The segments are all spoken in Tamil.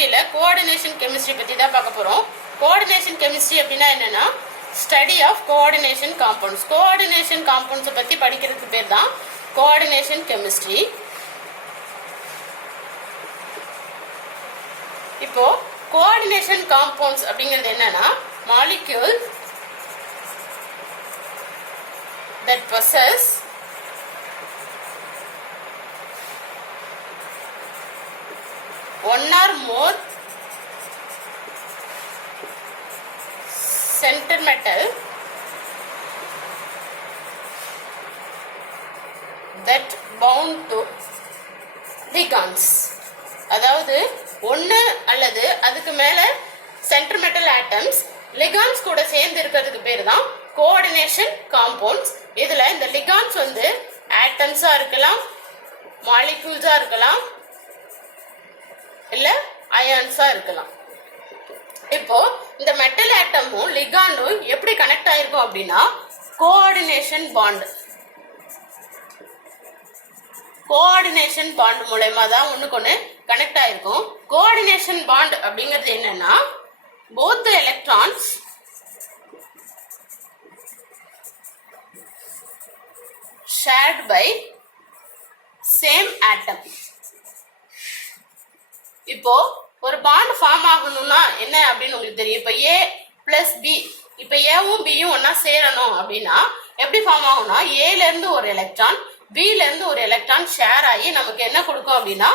கெமிஸ்ட்ரியில கோஆர்டினேஷன் கெமிஸ்ட்ரி பத்தி தான் பார்க்க போறோம். கோஆர்டினேஷன் கெமிஸ்ட்ரி அப்படின்னா என்னன்னா study of coordination compounds. Coordination compounds பத்தி படிக்கிறதுக்கு பேர் தான் கோஆர்டினேஷன் கெமிஸ்ட்ரி. இப்போ கோஆர்டினேஷன் காம்பவுண்ட்ஸ் அப்படிங்கிறது என்னன்னா molecule that possess one or more center metal that bound to ligands. அதாவது ஒன்று அல்லது அதுக்கு மேல சென்டர் மெட்டல் ஆட்டம்ஸ் லிகான்ஸ் கூட சேர்ந்து இருக்கிறதுக்கு பேர் தான் கோஆர்டினேஷன் காம்பவுண்ட்ஸ். இதுல இந்த லிகான்ஸ் வந்து ஆட்டம்ஸா இருக்கலாம், மாலிக்யூல்ஸா இருக்கலாம், இல்ல அயான்ஸா இருக்கலாம். இப்போ இந்த மெட்டல் ஆட்டமும் லிகாண்டும் எப்படி கனெக்ட் ஆயிருக்கும் அப்படின்னா கோஆர்டினேஷன் பாண்ட். கோஆர்டினேஷன் பாண்ட் மூலமா தான் ஒண்ணுக்கு ஒண்ணு கனெக்ட் ஆயிருக்கும். கோஆர்டினேஷன் பாண்ட் அப்படிங்கிறது என்னன்னா both the electrons shared by same atom. இப்போ ஒரு பாண்ட் ஃபார்ம் ஆகணும்னா என்ன அப்படின்னு உங்களுக்கு தெரியும். இப்போ A பிளஸ் பி, இப்போ ஏவும் பியும் ஒன்னா சேரணும் அப்படின்னா எப்படி ஃபார்ம் ஆகும்னா ஏல இருந்து ஒரு எலக்ட்ரான் பில இருந்து ஒரு எலக்ட்ரான் ஷேர் ஆகி நமக்கு என்ன கொடுக்கும் அப்படின்னா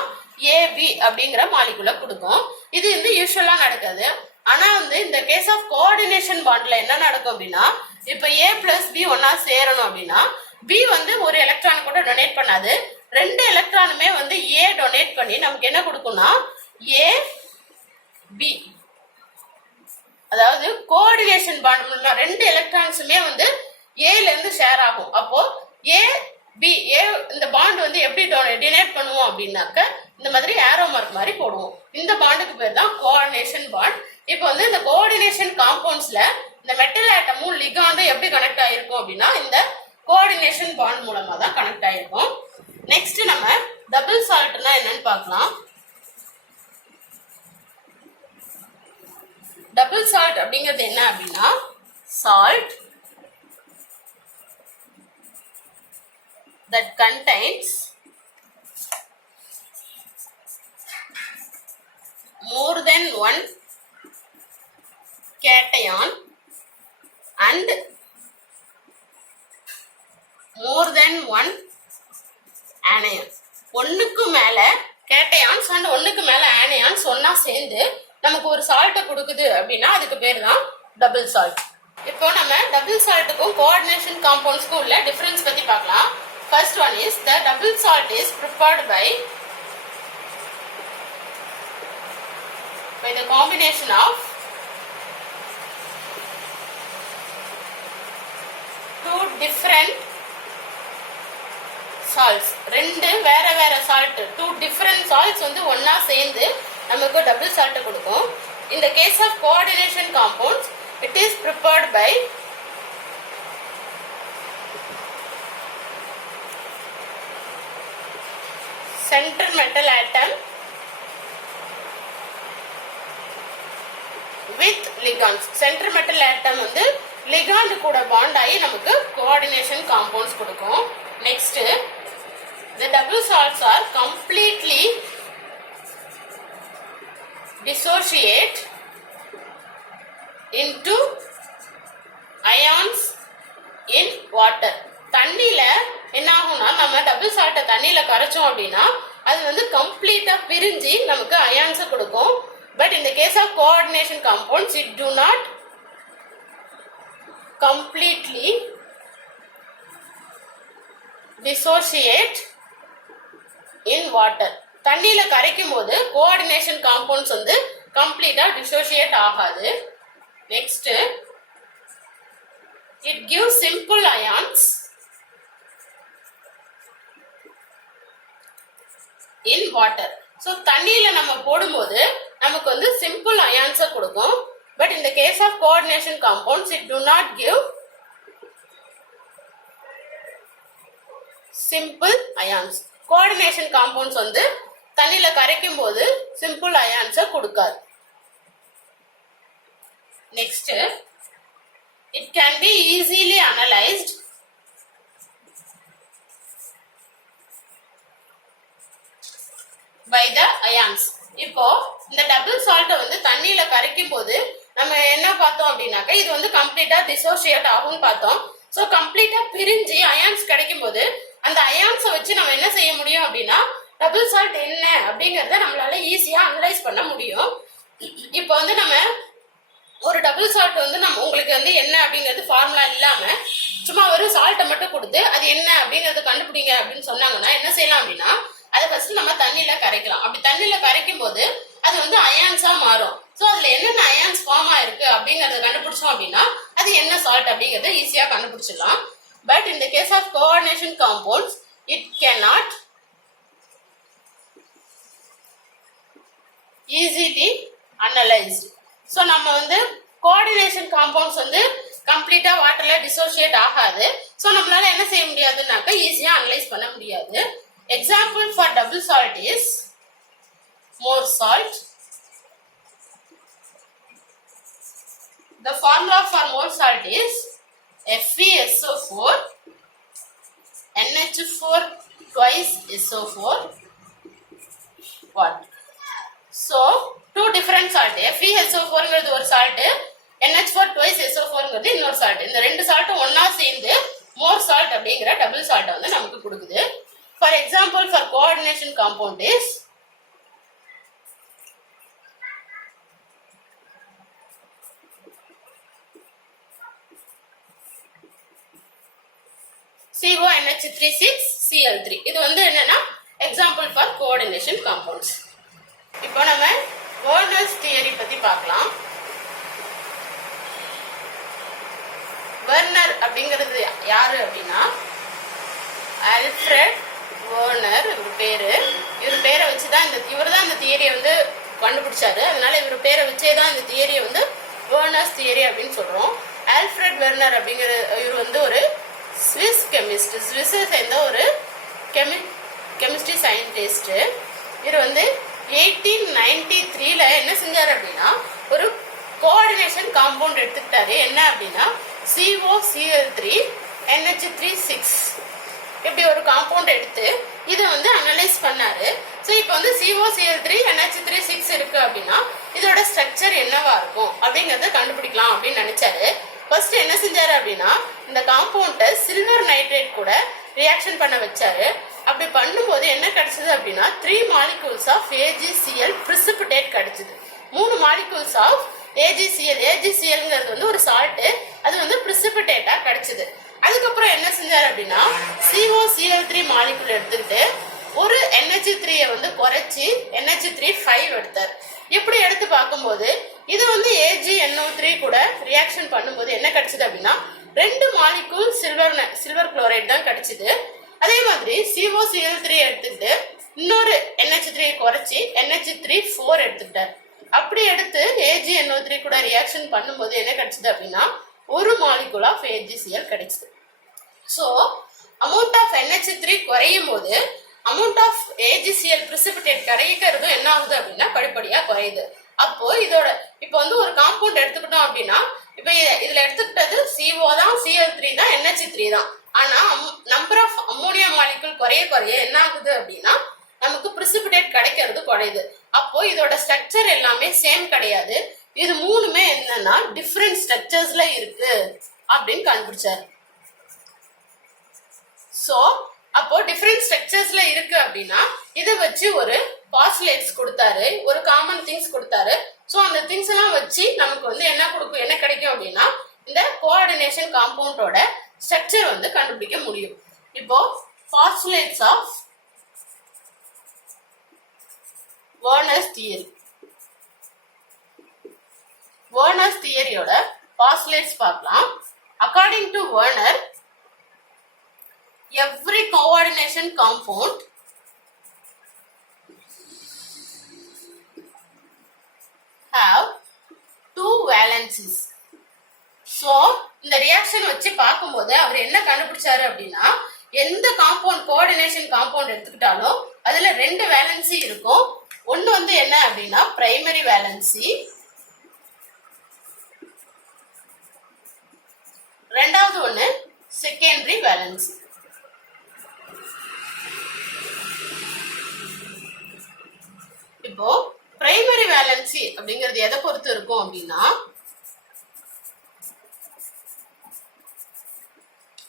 ஏபி அப்படிங்கிற மாலிகுலை கொடுக்கும். இது வந்து யூஸ்வலா நடக்காது. ஆனா வந்து இந்த கேஸ் ஆஃப் கோஆர்டினேஷன் பாண்ட்ல என்ன நடக்கும் அப்படின்னா இப்ப ஏ பிளஸ் பி ஒன்னா சேரணும் அப்படின்னா பி வந்து ஒரு எலக்ட்ரான் கூட டொனேட் பண்ணாது. ரெண்டு எலக்ட்ரானுமே வந்து ஏ டொனேட் பண்ணி நமக்கு என்ன கொடுக்கும்னா ஏ பி. அதாவது கோஆர்டினேஷன் பாண்ட் ரெண்டு எலக்ட்ரான்ஸுமே வந்து ஏல இருந்து ஷேர் ஆகும். அப்போ ஏ பி ஏ இந்த பாண்ட் வந்து எப்படி டொனேட் பண்ணுவோம் அப்படின்னாக்க இந்த மாதிரி ஏரோ மார்க் மாதிரி போடுவோம். இந்த பாண்டுக்கு பேர் தான் கோஆர்டினேஷன் பாண்ட். இப்போ வந்து இந்த கோஆர்டினேஷன் காம்பவுண்ட்ஸ்ல இந்த மெட்டல் ஆட்டமும் லிகாண்டும் எப்படி கனெக்ட் ஆயிருக்கும் அப்படின்னா இந்த கோஆர்டினேஷன் பாண்ட் மூலமா தான் கனெக்ட் ஆயிருக்கும். நெக்ஸ்ட் நம்ம டபுள் சால்ட்னா என்னன்னு பார்க்கலாம். டபுள் சால்ட் அப்படிங்கிறது என்ன அப்படின்னா salt that contains more than one cation and more than one anion. ஒண்ணுக்கு மேல கேட்டயான்ஸ் அண்ட் ஒண்ணுக்கு மேல ஆனியான்ஸ் ஒன்னா சேர்ந்து நமக்கு ஒரு சால்ட்டை கொடுக்குது அப்படின்னா அதுக்கு பேர் தான் டபுள் சால்ட். இப்போ நம்ம டபுள் சால்ட்டுக்கும் கோஆர்டினேஷன் காம்பவுண்ட்ஸ்க்கும் உள்ள டிஃபரன்ஸ் பத்தி பார்க்கலாம். First one is the double salt is prepared by the combination of two different salts. ரெண்டு வேற வேற salt, two different salts வந்து ஒண்ணா சேர்ந்து நமக்கு double salt கொடுக்கும். In the case of coordination compounds, it is prepared by center metal atom with ligands. center metal atom வந்து ligand கூட bond ஆகி நமக்கு coordination compounds கொடுக்கும். next the double salts are completely dissociate into ions in water. தண்ணில என்ன ஆகும்னா நம்ம டபுள் சால்ட்டை தண்ணியில கரைச்சோம் அப்படின்னா அது வந்து கம்ப்ளீட்டா பிரிஞ்சு நமக்கு அயான்ஸ் கொடுக்கும். பட் இந்த case of coordination compounds it do not completely dissociate in water. தண்ணியில கரைக்கும் போது கோஆர்டினேஷன் காம்பவுண்ட்ஸ் வந்து கம்ப்ளீட்டா டிசோசியேட் ஆகாது. Next it gives simple ions in water. So தண்ணியில நம்ம போடும்போது நமக்கு வந்து simple ions கொடுக்கும். But in the case of coordination compounds it do not give simple ions. Coordination compounds வந்து தண்ணியில கரைக்கும் போது சிம்பிள் அயான்ஸை கொடுக்காது. Next, it can be easily analyzed by the ions. இப்போ இந்த டபுள் சால்ட்டை வந்து தண்ணியில கரைக்கும் போது நம்ம என்ன பார்த்தோம் அப்படின்னாக்க இது வந்து கம்ப்ளீட்டா டிசோசியேட் ஆகும்னு பார்த்தோம். ஸோ கம்ப்ளீட்டா பிரிஞ்சு அயான்ஸ் கிடைக்கும் போது அந்த அயான்ஸை வச்சு நம்ம என்ன செய்ய முடியும் அப்படின்னா டபுள் சால்ட் என்ன அப்படிங்கறத நம்மளால ஈஸியா அனலைஸ் பண்ண முடியும். இப்போ வந்து நம்ம ஒரு டபுள் சால்ட் வந்து நம்ம உங்களுக்கு வந்து என்ன அப்படிங்கிறது ஃபார்முலா இல்லாம சும்மா ஒரு சால்ட்டை மட்டும் கொடுத்து அது என்ன அப்படிங்கறத கண்டுபிடிங்க அப்படின்னு சொன்னாங்கன்னா என்ன செய்யலாம் அப்படின்னா அதை ஃபர்ஸ்ட் நம்ம தண்ணியில கரைக்கலாம். அப்படி தண்ணியில கரைக்கும் போது அது வந்து அயான்ஸா மாறும். ஸோ அதுல என்னென்ன அயான்ஸ் ஃபார்ம் ஆயிருக்கு அப்படிங்கறத கண்டுபிடிச்சோம் அப்படின்னா அது என்ன சால்ட் அப்படிங்கறத ஈஸியா கண்டுபிடிச்சிடலாம். பட் இந்த case of coordination compounds it can not easily analysed. So நம்ம வந்து கோஆர்டினேஷன் காம்பவுண்ட்ஸ் வந்து கம்ப்ளீட்டா வாட்டர்ல டிசோசியேட் ஆகாது. ஸோ நம்மளால என்ன செய்ய முடியாதுன்னாக்கா ஈஸியா அனலைஸ் பண்ண முடியாது. Example for double salt is more salt. The formula for more salt is FeSO4 NH4 twice SO4 what? So two different salt. FeSO4ங்கிறது ஒரு சால்ட், NH4 twice SO4ங்கிறது இன்னொரு சால்ட். இந்த ரெண்டு சால்ட்டும் ஒன்னா சேர்ந்து மோர் சால்ட் அப்படிங்கிற டபுள் சால்ட் வந்து நமக்கு கொடுக்குது. For example for coordination compound is CONH36Cl3. இது வந்து என்னன்னா எக்ஸாம்பிள் ஃபார் கோஆர்டினேஷன் காம்பவுண்ட்ஸ். இப்போ நம்ம வெர்னர்ஸ் தியரி பத்தி பார்க்கலாம். வெர்னர் அப்படிங்கிறது யாரு அப்படின்னா ஆல்ஃபிரட் வெர்னர். இவர் பேரை வச்சுதான் இவர் தான் இந்த தியரியை வந்து கண்டுபிடிச்சாரு. அதனால இவர் பேரை வச்சே தான் இந்த தியரியை வந்து வெர்னர்ஸ் தியரி அப்படின்னு சொல்றோம். ஆல்ஃபிரட் வெர்னர் அப்படிங்கிற இவர் வந்து ஒரு ஸ்விஸ் கெமிஸ்ட், ஸ்விஸை சேர்ந்த ஒரு கெமிஸ்ட்ரி சயின்டிஸ்ட். இவர் வந்து 1893ல என்ன செஞ்சாரு அப்படின்னா ஒரு கோஆர்டினேஷன் காம்பவுண்ட் எடுத்துக்கிட்டாரு. என்ன அப்படின்னா COCl3 NH36 இப்படி ஒரு காம்பவுண்ட் எடுத்து இதை வந்து அனலைஸ் பண்ணாரு. ஸோ இப்போ வந்து COCl3 NH36 இருக்கு அப்படின்னா இதோட ஸ்ட்ரக்சர் என்னவா இருக்கும் அப்படிங்கறத கண்டுபிடிக்கலாம் அப்படின்னு நினைச்சாரு. ஃபர்ஸ்ட் என்ன செஞ்சாரு அப்படின்னா இந்த காம்பவுண்டை சில்வர் நைட்ரேட் கூட ரியாக்ஷன் பண்ண வச்சாரு. அப்படி பண்ணும்போது என்ன கிடைச்சது அப்படின்னா 3 மாலிகூல்ஸ் ஆஃப் AgCl precipitate கிடைச்சது. 3 மாலிகூல்ஸ் ஆஃப் AgClங்கிறது வந்து ஒரு சால்ட், அது வந்து precipitate-ஆ கிடைச்சது. அதுக்கப்புறம் என்ன செஞ்சாரு அப்படின்னா COCl3 மாலிகூல் எடுத்துக்கிட்டு ஒரு NH3 வந்து குறைச்சி NH3 எடுத்தார். இப்படி எடுத்து பார்க்கும்போது இது வந்து AgNO3 கூட ரியாக்ஷன் பண்ணும்போது என்ன கிடைச்சது அப்படின்னா 2 மாலிகூல் சில்வர் குளோரைட் தான் கிடைச்சது. அதே மாதிரி COCl3 எடுத்துக்கிட்டு இன்னொரு NH3 குறைச்சி NH3 எடுத்துக்கிட்டார். அப்படி எடுத்து AgNO3 கூட ரியாக்ஷன் பண்ணும்போது என்ன கிடைச்சது அப்படின்னா ஒரு மாலிகூல் ஆஃப் AgCl கிடைச்சது. ஸோ அமௌண்ட் ஆஃப் NH3 குறையும் போது அமௌண்ட் ஆஃப் AgCl precipitate கரைக்கிறதும் என்ன ஆகுது அப்படின்னா படிப்படியா குறையுது. அப்போ இதோட இப்போ வந்து ஒரு காம்பவுண்ட் எடுத்துக்கிட்டோம் அப்படின்னா இப்போ இதுல எடுத்துக்கிட்டது CO தான், Cl3 தான், NH3 தான். ஆனா நம்பர் ஆஃப் அம்மோனியா மாலிகூல் குறைய என்ன ஆகுது அப்படின்னா நமக்கு precipitate கிடைக்கிறது குறையுது. அப்போ இதோட ஸ்ட்ரக்சர் எல்லாமே சேம் கிடையாது. இது மூணுமே என்னன்னா டிஃப்ரெண்ட் ஸ்ட்ரக்சர்ஸ்ல இருக்கு அப்படின்னு கண்டுபிடிச்சாரு. ஸோ அப்போ டிஃப்ரெண்ட் ஸ்ட்ரக்சர்ஸ்ல இருக்கு அப்படின்னா இதை வச்சு ஒரு பாஸ்லேட்ஸ் கொடுத்தாரு, ஒரு காமன் திங்ஸ் கொடுத்தாரு. ஸோ அந்த திங்ஸ் எல்லாம் வச்சு நமக்கு வந்து என்ன கிடைக்கும் அப்படின்னா இந்த கோஆர்டினேஷன் காம்பவுண்டோட ஸ்ட்ரக்சர் வந்து கண்டுபிடிக்க முடியும். இப்போ பாஸ்லேட்ஸ் ஆஃப் வெர்னர்ஸ் தியரி. வெர்னர்ஸ் தியரியோட பாஸ்லேட்ஸ் பார்க்கலாம். According to Werner, every coordination compound have 2 valencies. So இந்த ரியாக்ஷன் வச்சு பார்க்கும்போது அவர் என்ன கண்டுபிடிச்சாரு அப்படின்னா எந்த காம்பவுண்ட் கோஆர்டினேஷன் காம்பவுண்ட் எடுத்துக்கிட்டாலும் அது அதுல 2 வேலன்சி இருக்கும். ஒன்னு வந்து என்ன அப்படின்னா பிரைமரி வேலன்சி, ரெண்டாவது ஒண்ணு செகண்டரி வேலன்சி. இப்போ பிரைமரி வேலன்சி அப்படிங்கிறது எதை பொறுத்து இருக்கும் அப்படின்னா,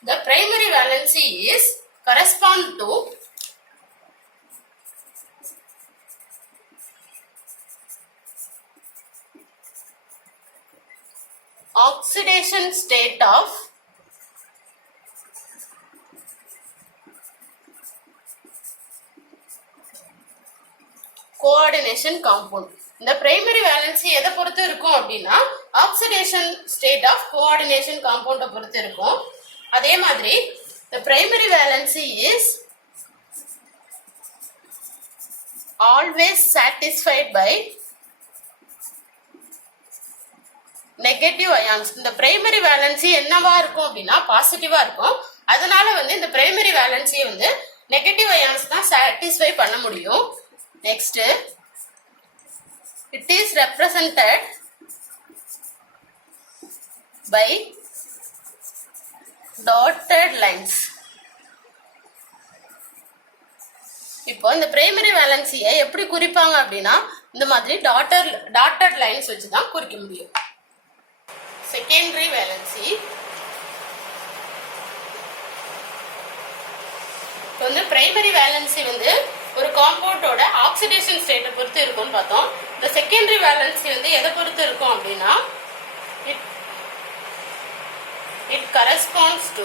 the primary valency is correspond to oxidation state of coordination compound. இந்த பிரைமரி வேலன்சி எதை பொறுத்து இருக்கும் அப்படின்னா ஆக்சிடேஷன் ஸ்டேட் ஆஃப் கோஆர்டினேஷன் காம்பவுண்டை பொறுத்து இருக்கும். அதே மாதிரி the primary valency is always satisfied by negative ions. இந்த பிரைமரி வேலன்சி என்னவா இருக்கும் அப்படின்னா பாசிட்டிவா இருக்கும். அதனால வந்து இந்த பிரைமரி வேலன்சியை வந்து நெகட்டிவ் அயான்ஸ் தான் சாட்டிஸ்ஃபை பண்ண முடியும். Next, it is represented by dotted lines. இப்போ இந்த பிரைமரி வேலன்சியை எப்படி குறிப்பாங்க அப்படின்னா இந்த மாதிரி டாட்டட் லைன்ஸ் வச்சு தான் குறிக்க முடியும். செகண்டரி வேலன்சி வந்து பிரைமரி வேலன்சி வந்து ஒரு காம்பவுண்டோட ஆக்சிடேஷன் ஸ்டேட்டை பொறுத்து இருக்கும்னு பார்த்தோம். இந்த செகண்டரி வேலன்சி வந்து எதை பொறுத்து இருக்கும் அப்படின்னா it corresponds to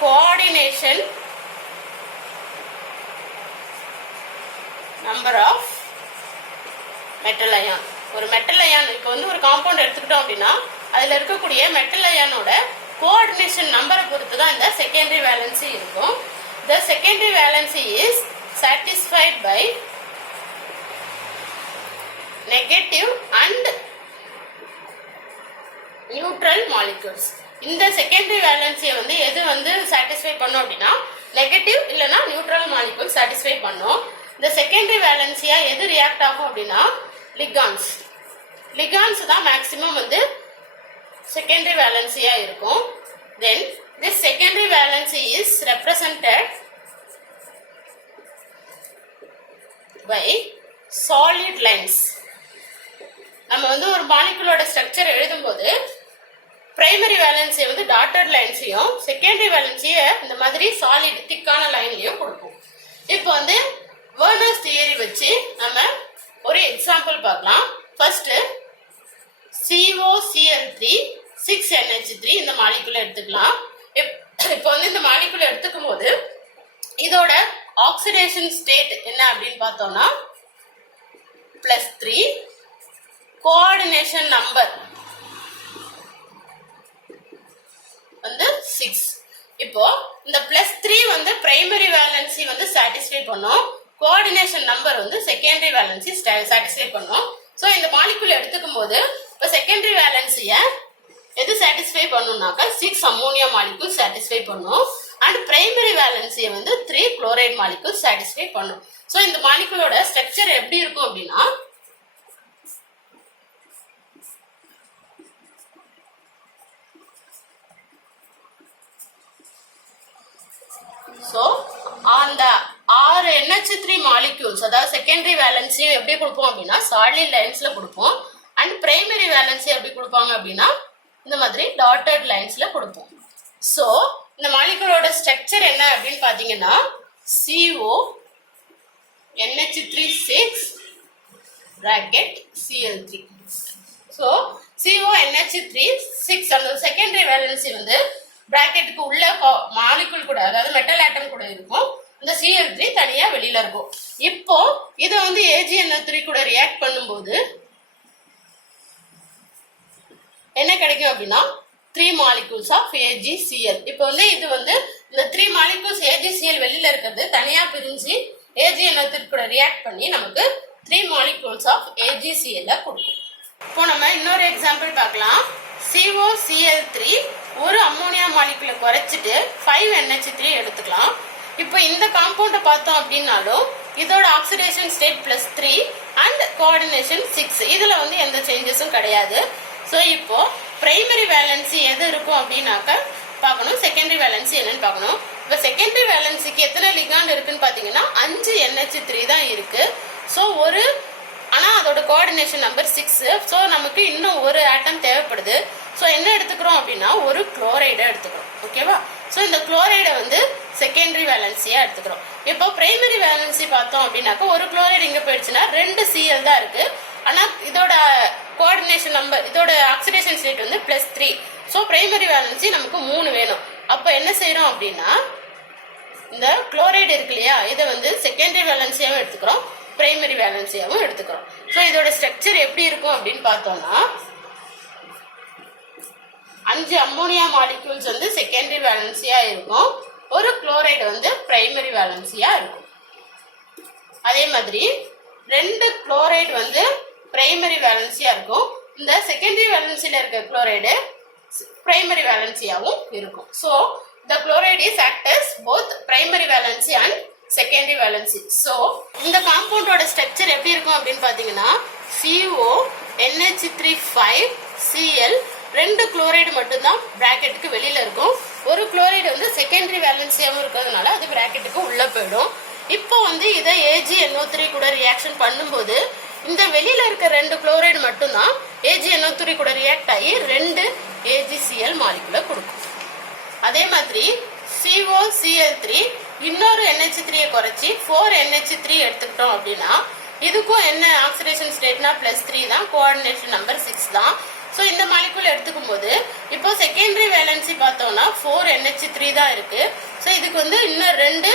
coordination number of metal ion. ஒரு மெட்டல் அயான் இப்போ வந்து ஒரு காம்பவுண்ட் எடுத்துக்கிட்டோம் அப்படின்னா அதுல இருக்கக்கூடிய மெட்டல் அயானோட கோஆர்டினேஷன் நம்பரை பொறுத்து தான் இந்த செகண்டரி வேலன்சி இருக்கும். The secondary valency is satisfied by negative and neutral molecules. இந்த செகண்டரி வேலன்சியை வந்து எது வந்து சாட்டிஸ்ஃபை பண்ணும் அப்படின்னா நெகட்டிவ் இல்லைன்னா நியூட்ரல் மாலிகூல் சாட்டிஸ்ஃபை பண்ணும். இந்த செகண்டரி வேலன்சியா எது ரியாக்ட் ஆகும் அப்படின்னா லிகான்ஸ். லிகான்ஸ் தான் மேக்சிமம் வந்து செகண்டரி வேலன்சியா இருக்கும். தென் this secondary valency is represented by solid lines. நம்ம வந்து ஒரு மாலிகுலோட ஸ்ட்ரக்சர் எழுதும்போது பிரைமரி வேலன்சியை வந்து டாட்டட் லைன்ஸையும் செகண்டரி வேலன்சியை இந்த மாதிரி சாலிட் திக்கான லைன்லயும் கொடுப்போம். இப்போ வந்து வெர்னர்ஸ் தியரி வச்சு நம்ம ஒரு எக்ஸாம்பிள் பார்க்கலாம். ஃபர்ஸ்ட் COCl3 6NH3 இந்த மாலிகுலை எடுத்துக்கலாம். இப்போ வந்து இந்த மாலிகுலை எடுத்துக்கும் போது இதோட ஆக்சிடேஷன் ஸ்டேட் என்ன அப்படின்னு பார்த்தோம்னா +3, கோஆர்டினேஷன் நம்பர் வந்து 6. இப்போ இந்த +3 வந்து பிரைமரி வேலன்சி வந்து சாட்டிஸ்ஃபை பண்ணும், கோஆர்டினேஷன் நம்பர் வந்து செகண்டரி வேலன்சி சாட்டிஸ்ஃபை பண்ணும். ஸோ இந்த மாலிகுலை எடுத்துக்கும் போது இப்போ செகண்டரி வேலன்சியை எது சாட்டிஸ்ஃபை பண்ணும்னாக்கா 6 அம்மோனியா மாலிகூல் சாட்டிஸ்ஃபை பண்ணும் அண்ட் பிரைமரி வேலன்சியை வந்து 3 குளோரைட் மாலிகூல் சாட்டிஸ்ஃபை பண்ணும். ஸோ இந்த மாலிகூலோட ஸ்ட்ரக்சர் எப்படி இருக்கும் அப்படின்னா ஸோ அந்த 6 NH3 மாலிகூல்ஸ் அதாவது செகண்டரி வேலன்சியும் எப்படி கொடுப்போம் அப்படின்னா சாலிட் லைன்ஸ்ல கொடுப்போம் அண்ட் பிரைமரி வேலன்சி எப்படி கொடுப்பாங்க அப்படின்னா இந்த மாதிரி டாட்டட் லைன்ஸ்ல கொடுப்போம். ஸோ இந்த மாலிகுலோட ஸ்ட்ரக்சர் என்ன அப்படின்னு பார்த்தீங்கன்னா CO NH3 6 Cl3. So CO NH3 6 அந்த செகண்டரி வேலன்சி வந்து பிராக்கெட்டுக்கு உள்ள மாலிகுல் கூட அதாவது மெட்டல் ஆட்டம் கூட இருக்கும், இந்த Cl3 தனியா வெளியில இருக்கும். இப்போ இதை வந்து AgNO3 கூட ரியாக்ட் பண்ணும்போது என்ன கிடைக்கும் அப்படின்னா 3 molecules of AgCl. இப்போ வந்து இது வந்து இந்த 3 molecules AgCl வெளியில இருக்கிறது தனியா பிரிஞ்சு AgNO3 கூட ரியாக்ட் பண்ணி நமக்கு 3 molecules of AgCl கொடுக்கும். இப்போ நம்ம இன்னொரு எக்ஸாம்பிள் பார்க்கலாம். COCl3 ஒரு அம்மோனியா மாலிகுலை குறைச்சிட்டு 5NH3 எடுத்துக்கலாம். இப்போ இந்த காம்பவுண்டை பார்த்தோம் அப்படின்னாலும் இதோட ஆக்சிடேஷன் ஸ்டேட் +3 அண்ட் கோஆர்டினேஷன் 6. இதுல வந்து எந்த சேஞ்சஸும் கிடையாது. ஸோ இப்போ பிரைமரி வேலன்சி எது இருக்கும் அப்படின்னாக்க பார்க்கணும், செகண்டரி வேலன்சி என்னன்னு பார்க்கணும். இப்போ செகண்டரி வேலன்சிக்கு எத்தனை லிகாண்ட் இருக்குன்னு பார்த்தீங்கன்னா 5NH3 தான் இருக்கு. ஸோ ஆனால் அதோட கோஆர்டினேஷன் நம்பர் 6. ஸோ நமக்கு இன்னும் ஒரு ஆட்டம் தேவைப்படுது. ஸோ என்ன எடுத்துக்கிறோம் அப்படின்னா ஒரு குளோரைடை எடுத்துக்கிறோம். ஓகேவா? ஸோ இந்த குளோரைடை வந்து செகண்டரி வேலன்சியாக எடுத்துக்கிறோம். இப்போ பிரைமரி வேலன்சி பார்த்தோம் அப்படின்னாக்கா ஒரு குளோரைடு இங்கே போயிடுச்சுன்னா 2 Cl தான் இருக்கு. ஆனால் இதோட கோஆர்டினேஷன் நம்பர், இதோட ஆக்சிடேஷன் ஸ்டேட் வந்து +3. ஸோ பிரைமரி வேலன்சி நமக்கு 3 வேணும். அப்போ என்ன செய்யறோம் அப்படின்னா இந்த குளோரைடு இருக்கு இல்லையா, இதை வந்து செகண்டரி வேலன்சியாகவும் எடுத்துக்கிறோம், பிரைமரி வேலன்சியாகவும் எடுத்துக்கிறோம். ஸோ இதோட ஸ்ட்ரக்சர் எப்படி இருக்கும் அப்படின்னு பார்த்தோம்னா 5 அம்மோனியா மாலிக்யூல்ஸ் வந்து செகண்டரி வேலன்சியா இருக்கும், ஒரு குளோரைடு வந்து பிரைமரி வேலன்சியா இருக்கும். அதே மாதிரி 2 குளோரைடு வந்து பிரைமரி வேலன்சியா இருக்கும். இந்த செகண்டரி வேலன்சில இருக்க குளோரைடு பிரைமரி வேலன்சியாவும் இருக்கும். So the chloride is act as both primary valency and secondary valency. So இந்த காம்பவுண்டோட ஸ்ட்ரக்சர் எப்படி இருக்கும் அப்படின்னு பார்த்தீங்கன்னா CO NH3 5Cl 2 குளோரைடு மட்டும்தான் பிராக்கெட்டுக்கு வெளியில இருக்கும். ஒரு குளோரைடு வந்து செகண்டரி வேலன்சியாவும் இருக்கிறதுனால அது பிராக்கெட்டுக்கு உள்ள போயிடும். இப்போ வந்து இதை AgNO3 கூட ரியாக்ஷன் பண்ணும்போது இந்த வெளியில இருக்க 2 குளோரைடு மட்டும்தான் AgNO3 கூட ரியாக்ட் ஆகி 2 AgCl மாலிகுலை கொடுக்கும். அதே மாதிரி COCl3 இன்னொரு NH3 குறைச்சி 4NH3 எடுத்துக்கிட்டோம் அப்படின்னா இதுக்கும் என்ன ஆக்சிடேஷன் ஸ்டேட்னா +3 தான், கோஆர்டினேஷன் நம்பர் 6 தான். ஸோ இந்த மாலிகுல் எடுத்துக்கும் போது இப்போ செகண்டரி வேலன்சி பார்த்தோம்னா 4NH3 தான் இருக்கு. ஸோ இதுக்கு வந்து இன்னும் 2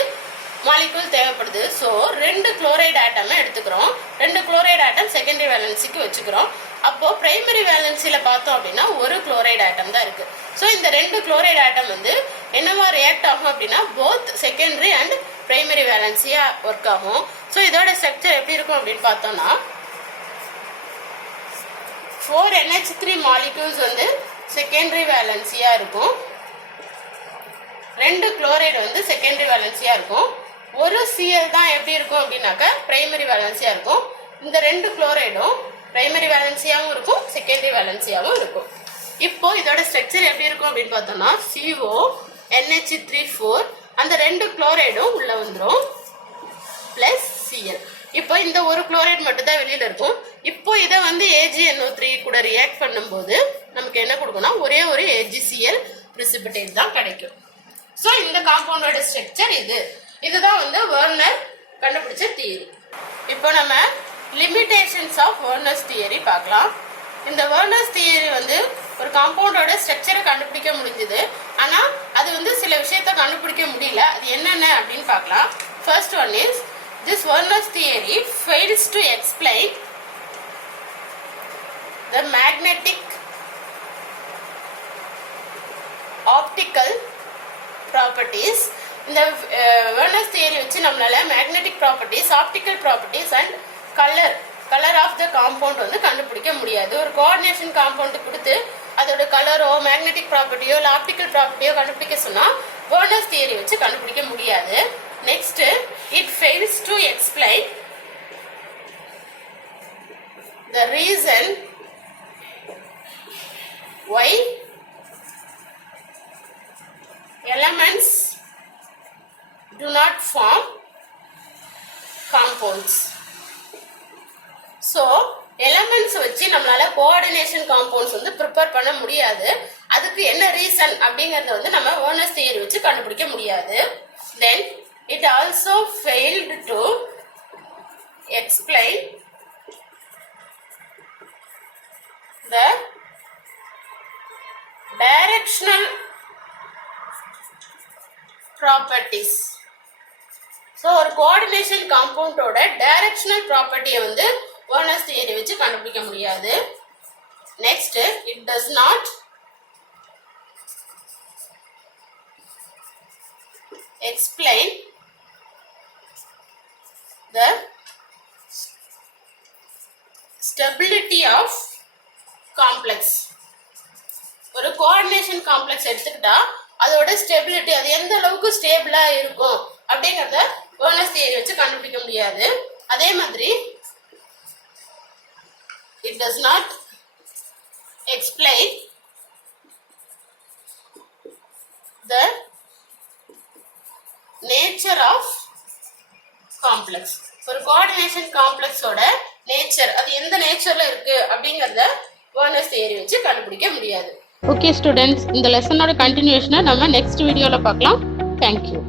மாலிகுல் தேவைப்படுது. ஸோ 2 குளோரைடு ஆட்டமை எடுத்துக்கிறோம், 2 குளோரைடு ஆட்டம் செகண்டரி வேலன்சிக்கு வச்சுக்கிறோம். அப்போ பிரைமரி வேலன்சில பார்த்தோம் அப்படின்னா ஒரு குளோரைடு ஆட்டம் தான் இருக்கு. ஸோ இந்த 2 குளோரைடு ஆட்டம் வந்து என்னவா ரியாக்ட் ஆகும் அப்படின்னா போத் செகண்டரி அண்ட் பிரைமரி வேலன்சியா ஒர்க் ஆகும். ஸோ இதோட ஸ்ட்ரக்சர் எப்படி இருக்கும் அப்படின்னு பார்த்தோம்னா 4NH3 மாலிக்யூல்ஸ் வந்து செகண்டரி வேலன்சியா இருக்கும், 2 குளோரைடு வந்து செகண்டரி வேலன்சியா இருக்கும், ஒரு Cl தான் எப்படி இருக்கும் அப்படின்னாக்கா பிரைமரி வேலன்சியா இருக்கும். இந்த 2 குளோரைடும் பிரைமரி வேலன்சியாவும் இருக்கும், செகண்டரி வேலன்சியாவும் இருக்கும். இப்போ இதோட ஸ்ட்ரக்சர் எப்படி இருக்கும் அப்படின்னு பார்த்தோம்னா CO NH3 4 அந்த 2 குளோரைடும் உள்ள வந்துடும் +Cl. இப்போ இந்த ஒரு குளோரைடு மட்டும் தான் வெளியில இருக்கும். இப்போ இதை வந்து AgNO3 கூட ரியாக்ட் பண்ணும்போது நமக்கு என்ன கொடுக்கும்னா ஒரே ஒரு AgCl precipitate தான் கிடைக்கும். ஸோ இந்த காம்பவுண்டோட ஸ்ட்ரக்சர் இதுதான் வந்து வெர்னர் கண்டுபிடிச்ச தியரி. இப்போ நம்ம லிமிடேஷன்ஸ் ஆஃப் வெர்னர்ஸ் தியரி பார்க்கலாம். இந்த வெர்னர்ஸ் தியரி வந்து ஒரு காம்பவுண்டோட ஸ்ட்ரக்சரை கண்டுபிடிக்க முடிஞ்சது, ஆனால் அது வந்து சில விஷயத்த கண்டுபிடிக்க முடியல. அது என்னென்ன அப்படின்னு பார்க்கலாம். First one is this Werner's theory fails to explain the magnetic optical properties. இந்த Werner's theory வச்சு நம்மளால magnetic properties, optical properties and colour of the compound வந்து கண்டுபிடிக்க முடியாது. ஒரு கோஆர்டினேஷன் காம்பவுண்ட் கொடுத்து அதோட கலரோ மேக்னெட்டிக் ப்ராப்பர்ட்டியோ இல்லை ஆப்டிக்கல் ப்ராப்பர்ட்டியோ கண்டுபிடிக்க சொன்னால் Werner's theory வச்சு கண்டுபிடிக்க முடியாது. Next, it fails to explain the reason why elements do not form compounds. So, elements வச்சு நம்மளால கோஆர்டினேஷன் காம்பவுண்ட்ஸ் வந்து ப்ரிப்பேர் பண்ண முடியாது. அதுக்கு என்ன ரீசன் அப்படிங்கறத வந்து நம்ம Werner's theory வச்சு கண்டுபிடிக்க முடியாது. Then it also failed to explain the directional properties. So ஒரு கோஆர்டினேஷன் காம்பவுண்டோட டைரக்ஷனல் ப்ராப்பர்ட்டியை வந்து Werner's theory வச்சு கண்டுபிடிக்க முடியாது. Next, it does not explain the stability of complex. ஒரு கோஆர்டினேஷன் காம்ப்ளெக்ஸ் எடுத்துக்கிட்டா அதோட ஸ்டெபிலிட்டி, அது எந்த அளவுக்கு ஸ்டேபிளா இருக்கும் அப்படிங்கறத வெர்னஸ் தியரி வச்சு கண்டுபிடிக்க முடியாது. அதே மாதிரி it does not explain the nature of complex. ஒரு கோஆர்டினேஷன் காம்ப்ளெக்ஸோட நேச்சர், அது எந்த நேச்சர்ல இருக்கு அப்படிங்கறத வெர்னஸ் தியரி வச்சு கண்டுபிடிக்க முடியாது. ஓகே ஸ்டூடெண்ட்ஸ், இந்த லெசனோட கண்டினியூஷனை நம்ம நெக்ஸ்ட் வீடியோல பார்க்கலாம். தேங்க்யூ.